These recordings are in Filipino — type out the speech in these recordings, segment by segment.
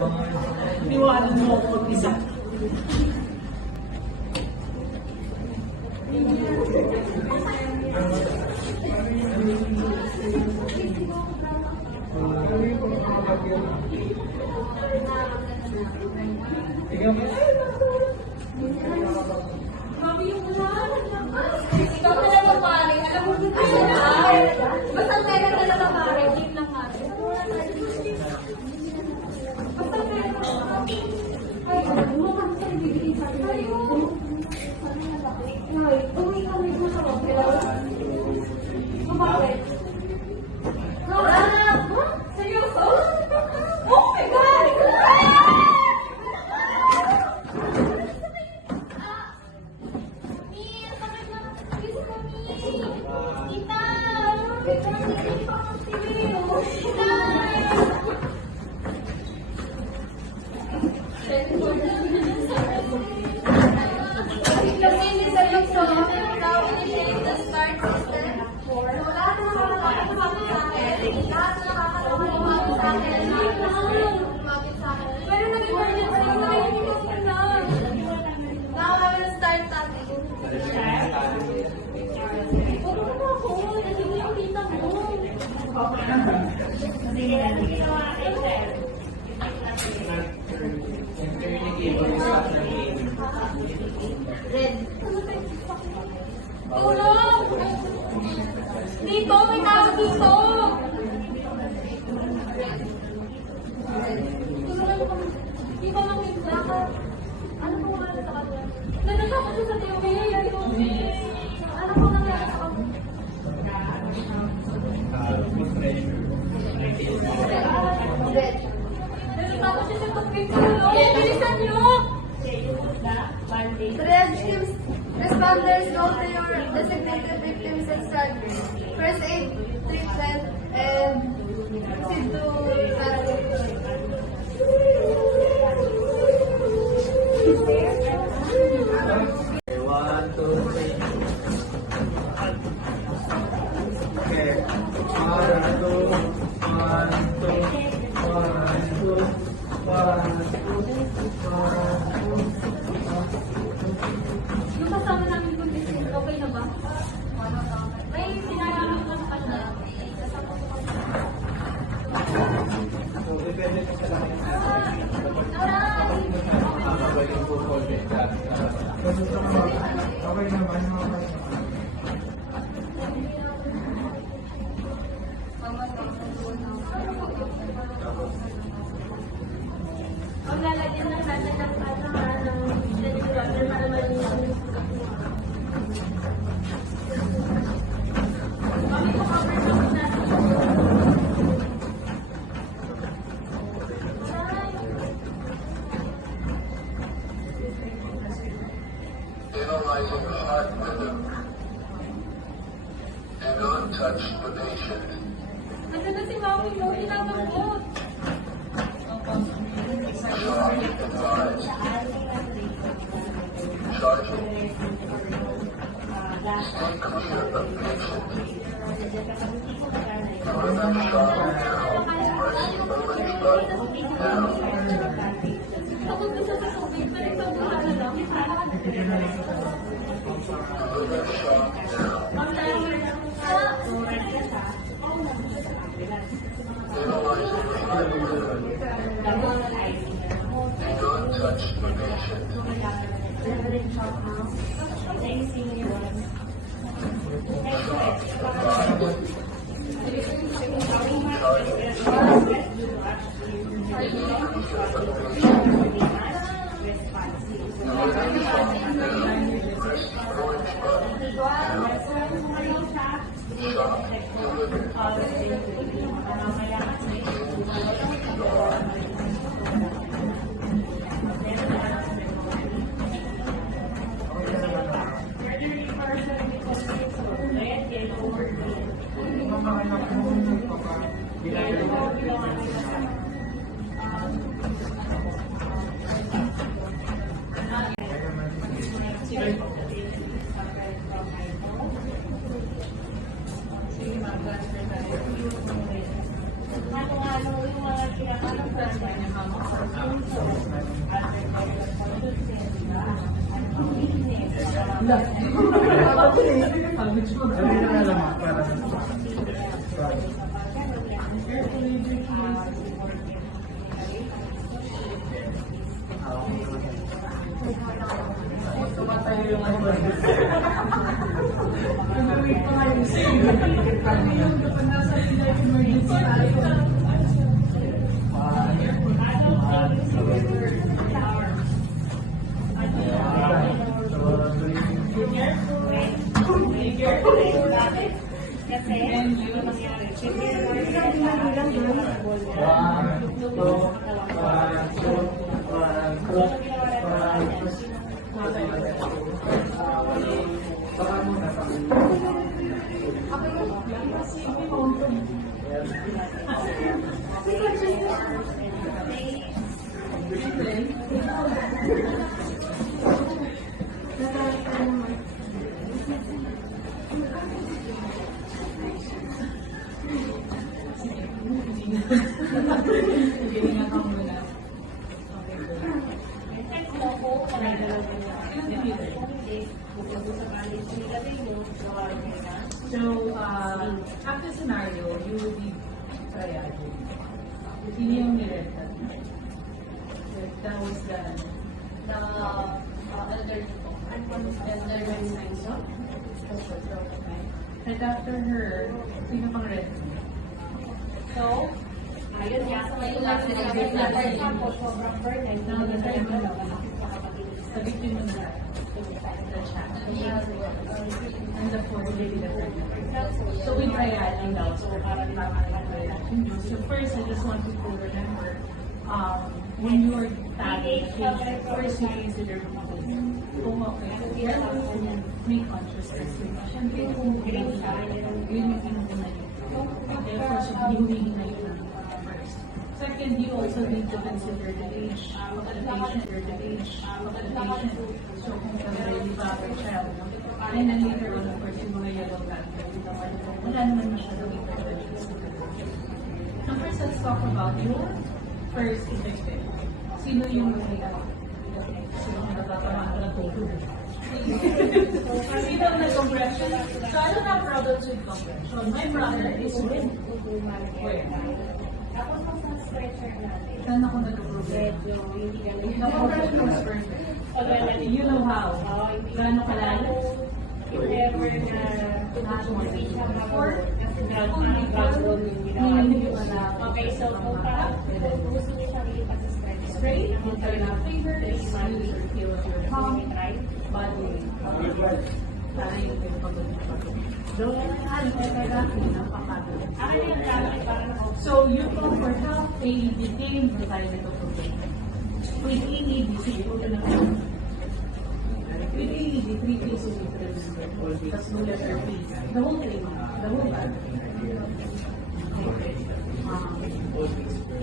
Iwanan mo ako mag-isa. Mami, yung ikaw talaga pare. Alam mo dito siya. Basta pera talaga pare. Deep lang natin. Basta pera. Ay, mukhang sa bibigay sa akin. Ay, tuloy kami mo sa mga. Bakit? Seryoso? Oh my God! Red. Tulong! Dito, may tao dito! Tulungan mo kami. Di ba makikita ka? Ano po nga sa kanya? Nanatakot siya sa TV. Ano po nangyari sa kanya? Red. Nanatakot siya sa pagpipulong. Bilisan niyo! Red teams, responders go to your designated victims and start first aid treatment and proceed to One, two, three. Okay. One, two, one, two, one, two, one, two, Yung kasama namin kondisyon, okay na ba? May sinaraman ko sa kanya. So, depende pa sa lahat. Okay naman, okay. Ang lalagyan ng natin ng water para malinis. Mami, cover mo natin. Analyzing heart rhythm and untouched the patient. Ano na si Mami mo? Inagamot. Shock advised. Charging. Stay clear of patient. Further shock now. Press orange button now. Ako gusto sa tubig, pero ito buha na lang. Further shock now. Analyzing heart rhythm and untouched the patient. Ano yung mga kinakalap Sabi na nga lang para sa Tumatayo yung ano. Nag-wait pa nga yung same. Ano yun? Kapag nasa emergency tayo. So, after scenario, you will be triaging. Sino yung nirenta? That was the elderly po. Elderly signs, no? And after her, sino pang red? So, ayun nga. So, ayun lang sila. For example, sobrang burden. Now, the third one, sabi ko mo na the chat. And the fourth will be the third one. So we triaging now. So first, I just want you to remember, when you are tagging, first you consider kung okay, make conscious decision. Siyempre, kung yun yung pinaguna yun. Therefore, so hindi na yun first. Second, you also need to consider the age of the patient. So kung already bad child, and then later on, of course, yung mga yellow flag, wala naman masyadong interventions. Now first, let's talk about your first infection. Sino yung sino yung natatamaan ng COVID? Sino ang nag-compression? So I don't have problems with compression. My brother is with where? Tapos sa stretcher natin, Saan ako nag-problem? medyo hindi ganun. Na-compression was perfect. You know how? Gano'n kalala? If ever na hindi siya Or, kasi parang background yung ginawa niyo. Okay, so kung gusto niyo siya ilipat sa stretcher, straight, you turn up fingers, use your heel of your palm, try. body, para yung pinapagod. Don't napakagod. Akin yung gamit parang So, you go for help, AED came, provided of okay. With AED, siguro na with AED, 3 pieces of remember. Tapos no letter P. The whole thing, the whole bag.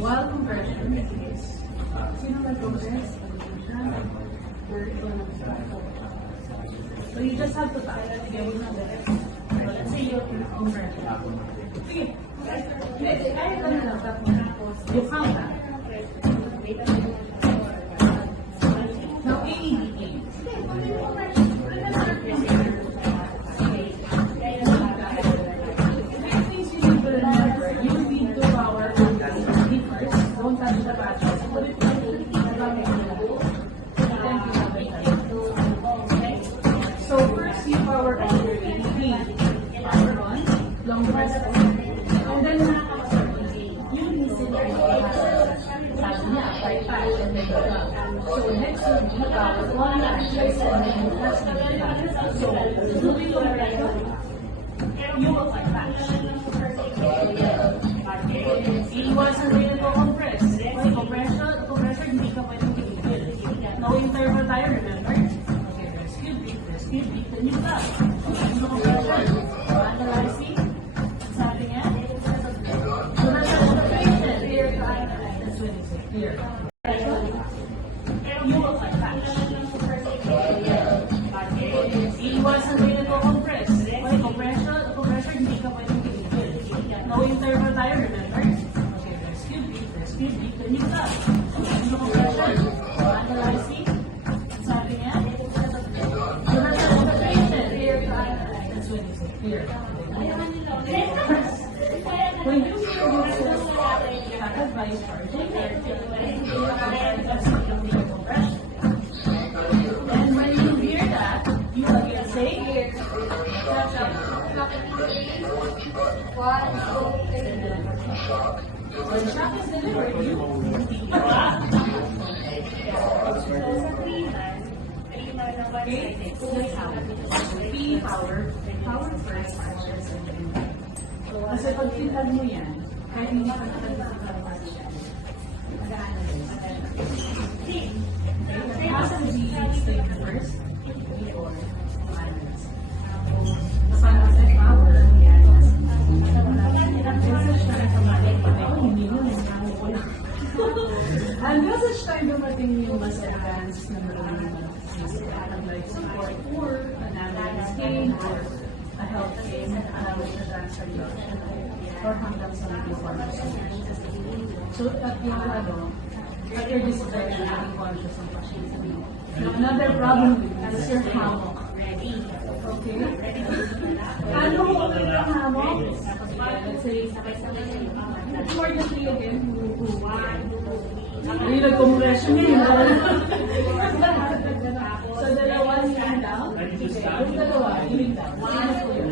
While compression is, sino nag-compress? So you just have to tie that together na let's say you're compression. Sige. Kaya ka na lang. Tapos, you count that. Now, AED came. Things you need to remember, you need to power on the AED first. Don't touch the batteries. Put it on the So first, you power on your AED. Power on, long press on. And then, you listen to sabi niya, bypass and then go up. So next would be one access and then you press the button. So moving over you will bypass. Iiwasan rin ito compress. Kasi compressor, hindi ka pwedeng tigil. No interval tayo, remember? Okay, there's cube, then you stop. Ano compressor? Analyzing. Sabi niya, so nasa compression. That's when it's clear. You will bypass. Iiwasan rin ito compress. Kasi compressor, hindi ka pwedeng tigil. No interval tayo, remember? Okay, there's cube, then you stop. Ano compressor? Analyzing. Sabi niya, so nasa compression. Here. When you hear this advice for and when you hear that, you again say, One, two, three. when shock is delivered, you okay? So that's how. P power first, action second. Kasi pag pinag mo yan, kahit hindi ka nakapagpapalabas siya, magaan na rin. Okay? It has to be explained first before balance. Kapag nasa power, yan. Message na automatic. Hindi mo nangyari ko lang. And message time dumating yung mas advanced na life support or an ambulance game or a health game with advanced radiation or hanggang sa medical so at yung at your discipline, naging conscious ang patient. Another problem is your hammock. Okay? Ano mo kung yung hammock? Let's say, importantly again, yung nag-compression yun. So, dalawa yung down. Yung dalawa, yung down. Ano po yun?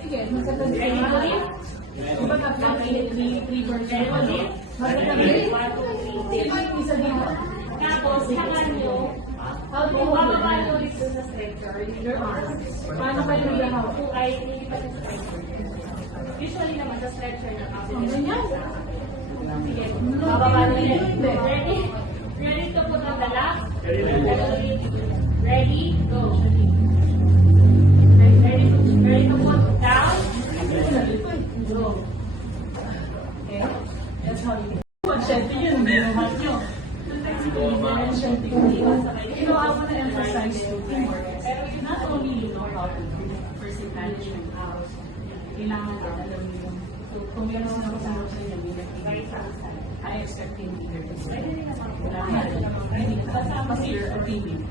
Sige, magkatabi kayo. Diba kapag three version ko, no? Magkatabi. Sige, isa dito. Tapos, hangan nyo, kung bababa nyo dito sa stretcher, Your arms. Paano kayo nag-hawak? kung ay hindi pa sa stretcher. Usually naman sa stretcher na kasi. Ang ganyan. Sige, bababa nyo yan. Ready? Ready to put on the lap? Ready? Go. Ready to put down? Go. Okay? That's how you can. Siyempre yun, binuhat nyo. You know, I want to emphasize teamwork. Not only you know how to do first aid management house, kailangan na alam mo yung kung meron sila kasama sa inyo, I expect team leader to say, kasi you're a team.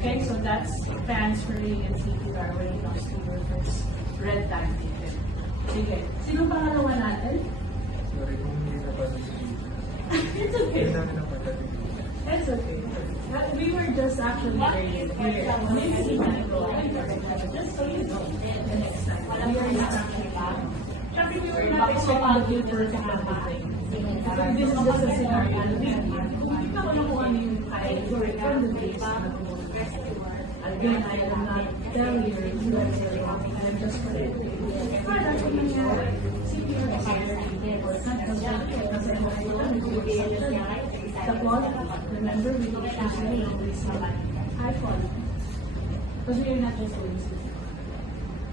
Okay, so that's transferring and CPR when it comes to your first red time ticket. Sige, sino pangalawa natin? Sorry kung hindi na pa sa It's okay. Hindi namin napatali. That's okay. We were just actually very clear. Maybe we can go just so you know the next time. We are not actually Siyempre, we were not expecting the perfect everything. This is just a scenario. Hindi ka wala kung ano yung kaya from the base na again, I am not telling you you guys are wrong. I'm just correcting. Para kung nangyari, CPR is very important kasi tapos, remember, we don't usually always have high quality. Because we are not just doing CPR.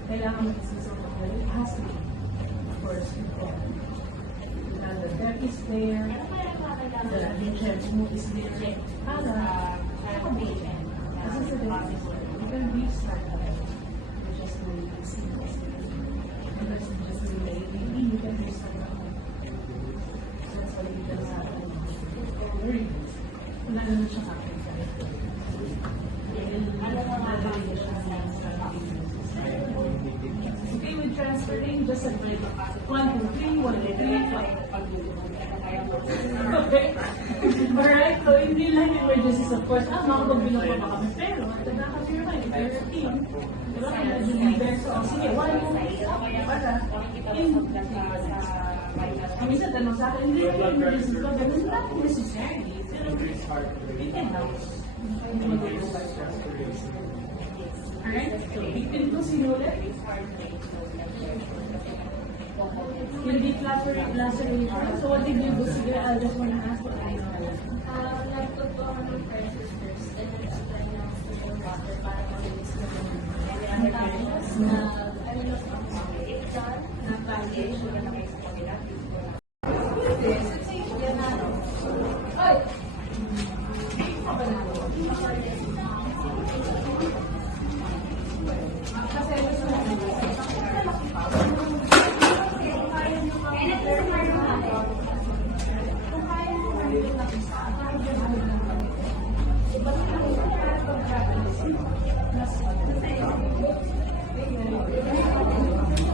Kailangan mag-isip ako, it has to be, of course, the therapist there, the insurance mo is there, para, kasi sa therapist, you can restart that. You're just doing this. And that's just relating, you can restart that. That's why you can start that. Very good. Wala naman siya kapit. Okay, with transferring, just like 1, 2, 3, 1, 2, 3, 5. Okay? Alright, so hindi lang emergencies, of course. Makapagbilang pa ba kami? Pero, nakapirma, if you're a team, diba, kaya deliver. So, sige, 1, 2, 3, para. Ang isa tanong sa akin, hindi lang emergencies ko, ganun lang necessarily. Pero, it can help. Alright, so victim ko sinulat. Yung deep laceration. So what did you do? Sige, I just want to ask what I know. Nagtut po ako ng pressure first, and then apply ng sugar water para mabilis na yung tapos na, ano na po, na bandage. Ay! Kasi gusto mo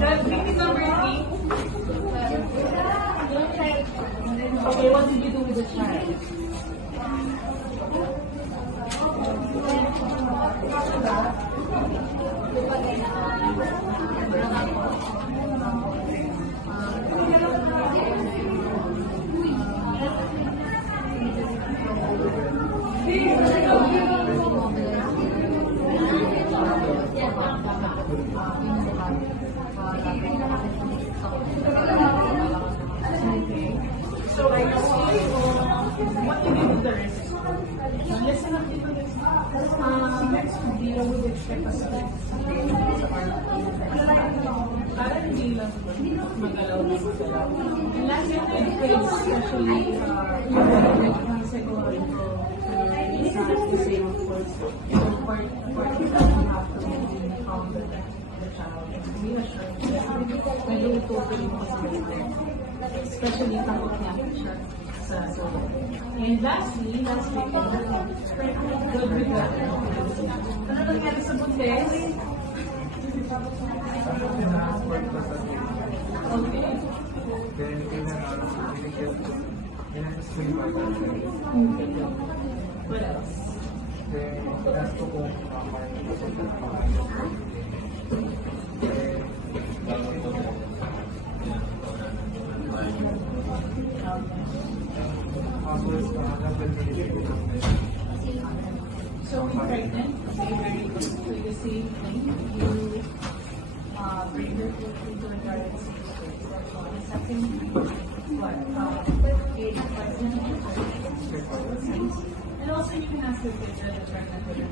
That baby number 3. Okay, what did you do with the child? So, what you did with the rest? Listen up dito next. Next video would expect us to para hindi lang magalaw na magalaw. And last year, I played especially yung second sa the same of course. Part of that you have to calm the child and reassure na yung totally possible. Especially takot niya siya sa solo. And lastly, last week, good with that. Ano nangyari sa bundes? Okay. What else? So when pregnant, say very good. So the same thing, you bring her into the garden space. That's one. The second, what? And also you can ask the kids that are pregnant with them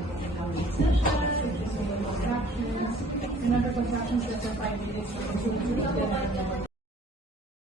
sessions, which is contractions. Remember contractions that are 5 minutes, so you can